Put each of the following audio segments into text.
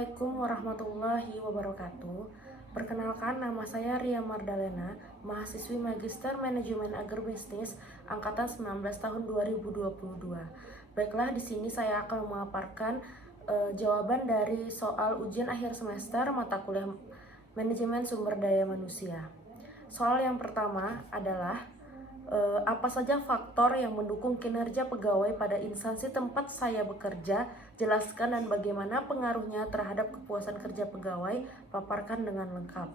Assalamualaikum warahmatullahi wabarakatuh. Perkenalkan, nama saya Ria Mardalena, mahasiswi Magister Manajemen Agribisnis angkatan 19 tahun 2022. Baiklah, di sini saya akan memaparkan jawaban dari soal ujian akhir semester mata kuliah Manajemen Sumber Daya Manusia. Soal yang pertama adalah apa saja faktor yang mendukung kinerja pegawai pada instansi tempat saya bekerja? Jelaskan dan bagaimana pengaruhnya terhadap kepuasan kerja pegawai, paparkan dengan lengkap.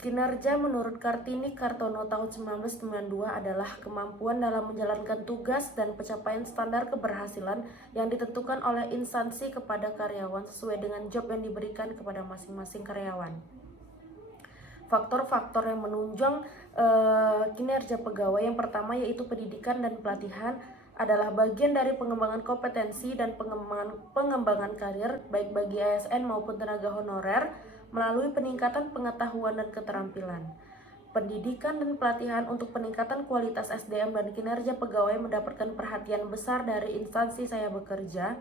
Kinerja menurut Kartini Kartono tahun 1992 adalah kemampuan dalam menjalankan tugas dan pencapaian standar keberhasilan yang ditentukan oleh instansi kepada karyawan sesuai dengan job yang diberikan kepada masing-masing karyawan. Faktor-faktor yang menunjang kinerja pegawai yang pertama yaitu pendidikan dan pelatihan adalah bagian dari pengembangan kompetensi dan pengembangan karir baik bagi ASN maupun tenaga honorer melalui peningkatan pengetahuan dan keterampilan. Pendidikan dan pelatihan untuk peningkatan kualitas SDM dan kinerja pegawai mendapatkan perhatian besar dari instansi saya bekerja.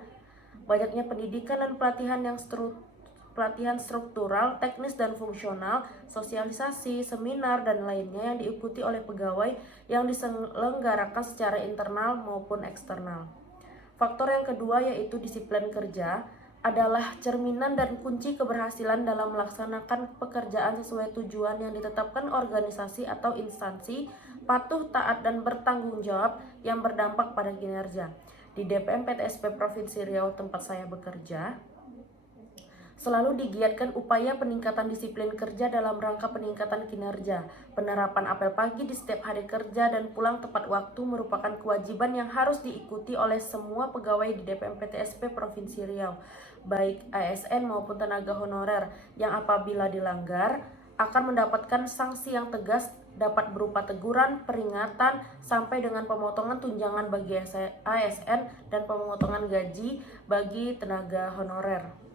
Banyaknya pendidikan dan pelatihan struktural, teknis dan fungsional, sosialisasi, seminar, dan lainnya yang diikuti oleh pegawai yang diselenggarakan secara internal maupun eksternal. Faktor yang kedua yaitu disiplin kerja adalah cerminan dan kunci keberhasilan dalam melaksanakan pekerjaan sesuai tujuan yang ditetapkan organisasi atau instansi, patuh, taat, dan bertanggung jawab yang berdampak pada kinerja. Di DPM PTSP Provinsi Riau tempat saya bekerja, selalu digiatkan upaya peningkatan disiplin kerja dalam rangka peningkatan kinerja. Penerapan apel pagi di setiap hari kerja dan pulang tepat waktu merupakan kewajiban yang harus diikuti oleh semua pegawai di DPM PTSP Provinsi Riau, baik ASN maupun tenaga honorer, yang apabila dilanggar akan mendapatkan sanksi yang tegas, dapat berupa teguran, peringatan, sampai dengan pemotongan tunjangan bagi ASN dan pemotongan gaji bagi tenaga honorer.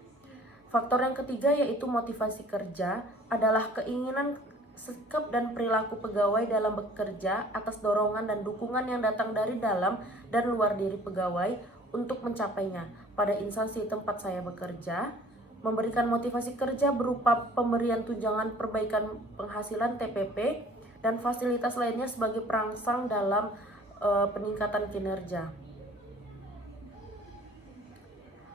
Faktor yang ketiga yaitu motivasi kerja adalah keinginan, sikap, dan perilaku pegawai dalam bekerja atas dorongan dan dukungan yang datang dari dalam dan luar diri pegawai untuk mencapainya. Pada instansi tempat saya bekerja, memberikan motivasi kerja berupa pemberian tunjangan perbaikan penghasilan TPP dan fasilitas lainnya sebagai perangsang dalam peningkatan kinerja.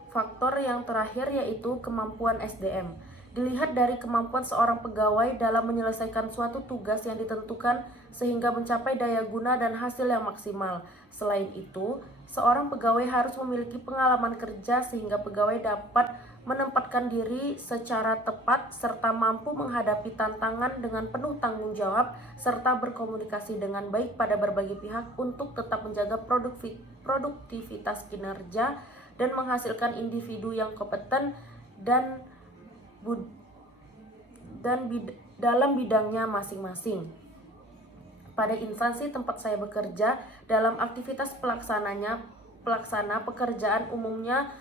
Faktor yang terakhir yaitu kemampuan SDM. Dilihat dari kemampuan seorang pegawai dalam menyelesaikan suatu tugas yang ditentukan sehingga mencapai daya guna dan hasil yang maksimal. Selain itu, seorang pegawai harus memiliki pengalaman kerja sehingga pegawai dapat menempatkan diri secara tepat serta mampu menghadapi tantangan dengan penuh tanggung jawab serta berkomunikasi dengan baik pada berbagai pihak untuk tetap menjaga produktivitas kinerja dan menghasilkan individu yang kompeten dan dalam bidangnya masing-masing. Pada instansi tempat saya bekerja, dalam aktivitas pelaksana pekerjaan umumnya,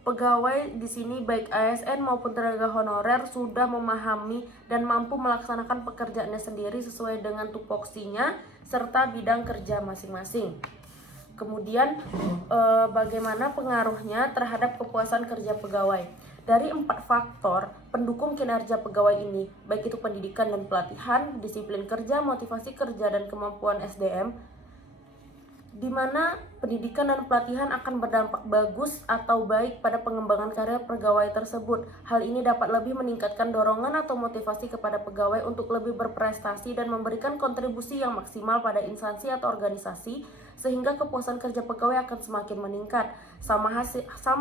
pegawai di sini baik ASN maupun tenaga honorer sudah memahami dan mampu melaksanakan pekerjaannya sendiri sesuai dengan tupoksinya serta bidang kerja masing-masing. Kemudian bagaimana pengaruhnya terhadap kepuasan kerja pegawai? Dari 4 faktor pendukung kinerja pegawai ini, baik itu pendidikan dan pelatihan, disiplin kerja, motivasi kerja, dan kemampuan SDM, di mana pendidikan dan pelatihan akan berdampak bagus atau baik pada pengembangan karir pegawai tersebut. Hal ini dapat lebih meningkatkan dorongan atau motivasi kepada pegawai untuk lebih berprestasi dan memberikan kontribusi yang maksimal pada instansi atau organisasi, sehingga kepuasan kerja pegawai akan semakin meningkat. Sama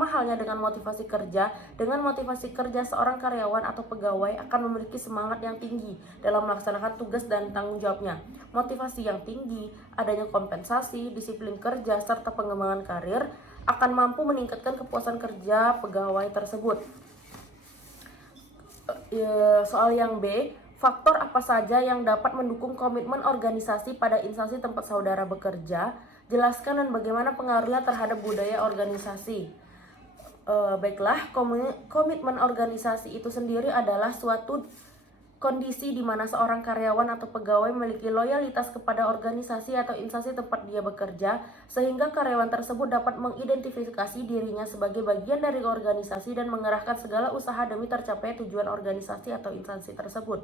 halnya dengan motivasi kerja. Dengan motivasi kerja, seorang karyawan atau pegawai akan memiliki semangat yang tinggi dalam melaksanakan tugas dan tanggung jawabnya. Motivasi yang tinggi, adanya kompensasi, disiplin kerja, serta pengembangan karir akan mampu meningkatkan kepuasan kerja pegawai tersebut. Soal yang B, faktor apa saja yang dapat mendukung komitmen organisasi pada instansi tempat saudara bekerja? Jelaskan dan bagaimana pengaruhnya terhadap budaya organisasi. Baiklah, komitmen organisasi itu sendiri adalah suatu kondisi di mana seorang karyawan atau pegawai memiliki loyalitas kepada organisasi atau instansi tempat dia bekerja, sehingga karyawan tersebut dapat mengidentifikasi dirinya sebagai bagian dari organisasi dan mengerahkan segala usaha demi tercapai tujuan organisasi atau instansi tersebut.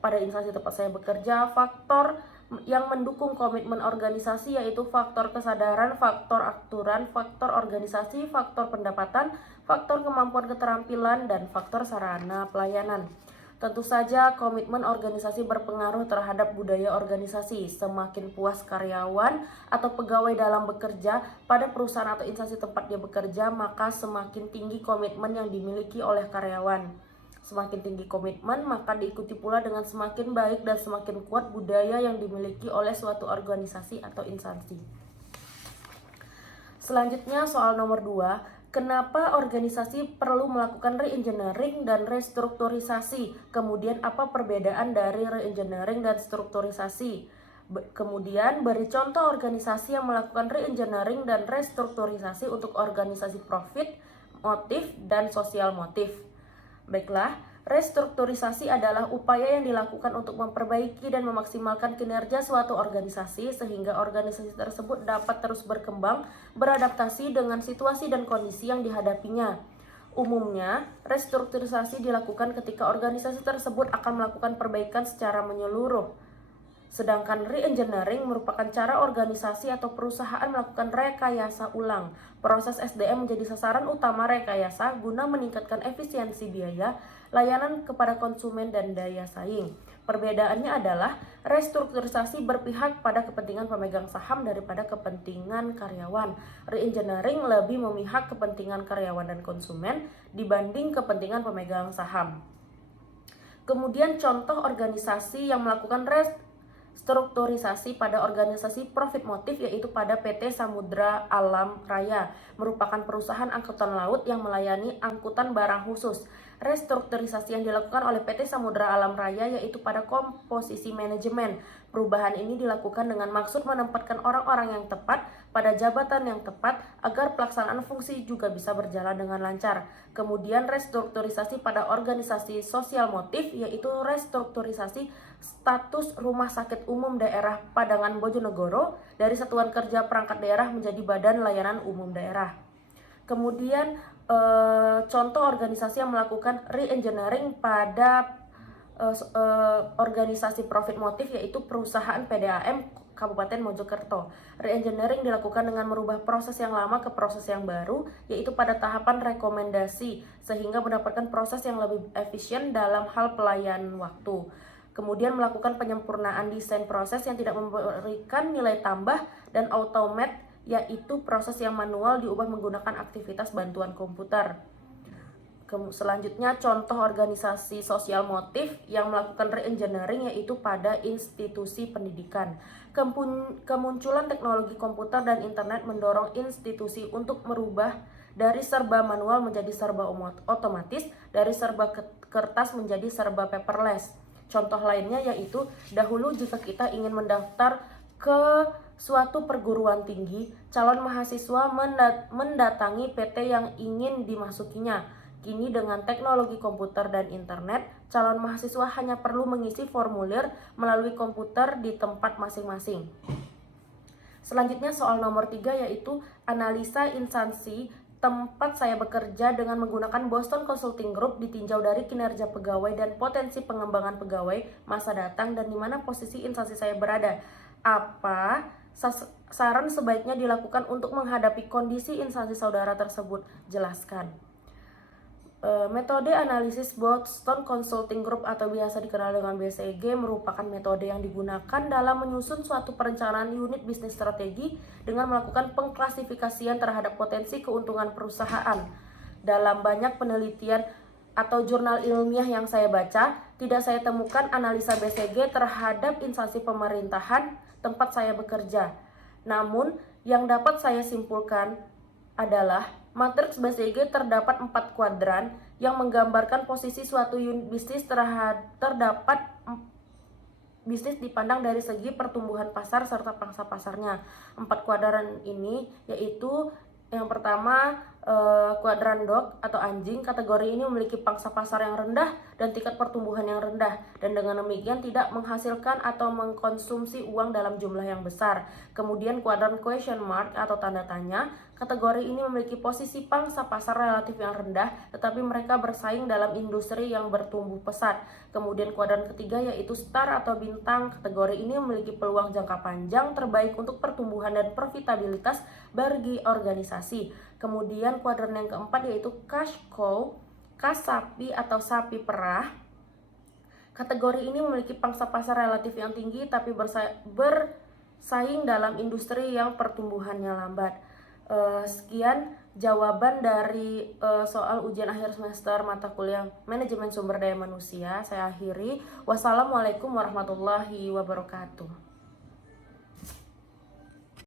Pada instansi tempat saya bekerja, faktor yang mendukung komitmen organisasi yaitu faktor kesadaran, faktor aturan, faktor organisasi, faktor pendapatan, faktor kemampuan keterampilan, dan faktor sarana pelayanan. Tentu saja komitmen organisasi berpengaruh terhadap budaya organisasi. Semakin puas karyawan atau pegawai dalam bekerja pada perusahaan atau instansi tempat dia bekerja, maka semakin tinggi komitmen yang dimiliki oleh karyawan. Semakin tinggi komitmen, maka diikuti pula dengan semakin baik dan semakin kuat budaya yang dimiliki oleh suatu organisasi atau instansi. Selanjutnya soal nomor 2. Kenapa organisasi perlu melakukan re-engineering dan restrukturisasi? Kemudian apa perbedaan dari re-engineering dan strukturisasi? Kemudian beri contoh organisasi yang melakukan re-engineering dan restrukturisasi untuk organisasi profit, motif, dan sosial motif. Baiklah, restrukturisasi adalah upaya yang dilakukan untuk memperbaiki dan memaksimalkan kinerja suatu organisasi sehingga organisasi tersebut dapat terus berkembang, beradaptasi dengan situasi dan kondisi yang dihadapinya. Umumnya, restrukturisasi dilakukan ketika organisasi tersebut akan melakukan perbaikan secara menyeluruh. Sedangkan re-engineering merupakan cara organisasi atau perusahaan melakukan rekayasa ulang. Proses SDM menjadi sasaran utama rekayasa guna meningkatkan efisiensi biaya, layanan kepada konsumen, dan daya saing. Perbedaannya adalah restrukturisasi berpihak pada kepentingan pemegang saham daripada kepentingan karyawan. Re-engineering lebih memihak kepentingan karyawan dan konsumen dibanding kepentingan pemegang saham. Kemudian contoh organisasi yang melakukan restrukturisasi pada organisasi profit motif yaitu pada PT Samudra Alam Raya, merupakan perusahaan angkutan laut yang melayani angkutan barang khusus. Restrukturisasi yang dilakukan oleh PT Samudra Alam Raya yaitu pada komposisi manajemen. Perubahan ini dilakukan dengan maksud menempatkan orang-orang yang tepat pada jabatan yang tepat agar pelaksanaan fungsi juga bisa berjalan dengan lancar. Kemudian restrukturisasi pada organisasi sosial motif yaitu restrukturisasi status Rumah Sakit Umum Daerah Padangan Bojonegoro dari Satuan Kerja Perangkat Daerah menjadi Badan Layanan Umum Daerah. Kemudian contoh organisasi yang melakukan re-engineering pada organisasi profit motif yaitu perusahaan PDAM Kabupaten Mojokerto. Re-engineering dilakukan dengan merubah proses yang lama ke proses yang baru, yaitu pada tahapan rekomendasi, sehingga mendapatkan proses yang lebih efisien dalam hal pelayanan waktu. Kemudian melakukan penyempurnaan desain proses yang tidak memberikan nilai tambah dan automate, yaitu proses yang manual diubah menggunakan aktivitas bantuan komputer. Selanjutnya contoh organisasi sosial motif yang melakukan re-engineering yaitu pada institusi pendidikan. Kemunculan teknologi komputer dan internet mendorong institusi untuk merubah dari serba manual menjadi serba otomatis, dari serba kertas menjadi serba paperless. Contoh lainnya yaitu dahulu jika kita ingin mendaftar ke suatu perguruan tinggi, calon mahasiswa mendatangi PT yang ingin dimasukinya. Kini dengan teknologi komputer dan internet, calon mahasiswa hanya perlu mengisi formulir melalui komputer di tempat masing-masing. Selanjutnya soal nomor 3 yaitu analisa instansi tempat saya bekerja dengan menggunakan Boston Consulting Group ditinjau dari kinerja pegawai dan potensi pengembangan pegawai masa datang dan di mana posisi instansi saya berada. Apa saran sebaiknya dilakukan untuk menghadapi kondisi instansi saudara tersebut? Jelaskan. Metode analisis Boston Consulting Group atau biasa dikenal dengan BCG merupakan metode yang digunakan dalam menyusun suatu perencanaan unit bisnis strategi dengan melakukan pengklasifikasian terhadap potensi keuntungan perusahaan. Dalam banyak penelitian atau jurnal ilmiah yang saya baca, tidak saya temukan analisa BCG terhadap instansi pemerintahan tempat saya bekerja. Namun, yang dapat saya simpulkan adalah matriks BCG terdapat 4 kuadran yang menggambarkan posisi suatu unit bisnis terdapat bisnis dipandang dari segi pertumbuhan pasar serta pangsa pasarnya. 4 kuadran ini yaitu yang pertama Kuadran dog atau anjing, kategori ini memiliki pangsa pasar yang rendah dan tingkat pertumbuhan yang rendah, dan dengan demikian tidak menghasilkan atau mengkonsumsi uang dalam jumlah yang besar. Kemudian kuadran question mark atau tanda tanya, kategori ini memiliki posisi pangsa pasar relatif yang rendah, tetapi mereka bersaing dalam industri yang bertumbuh pesat. Kemudian kuadran ketiga yaitu star atau bintang, kategori ini memiliki peluang jangka panjang terbaik untuk pertumbuhan dan profitabilitas bagi organisasi. Kemudian kuadran yang keempat yaitu cash cow, kas sapi atau sapi perah. Kategori ini memiliki pangsa pasar relatif yang tinggi tapi bersaing dalam industri yang pertumbuhannya lambat. Sekian jawaban dari soal ujian akhir semester mata kuliah Manajemen Sumber Daya Manusia. Saya akhiri. Wassalamualaikum warahmatullahi wabarakatuh.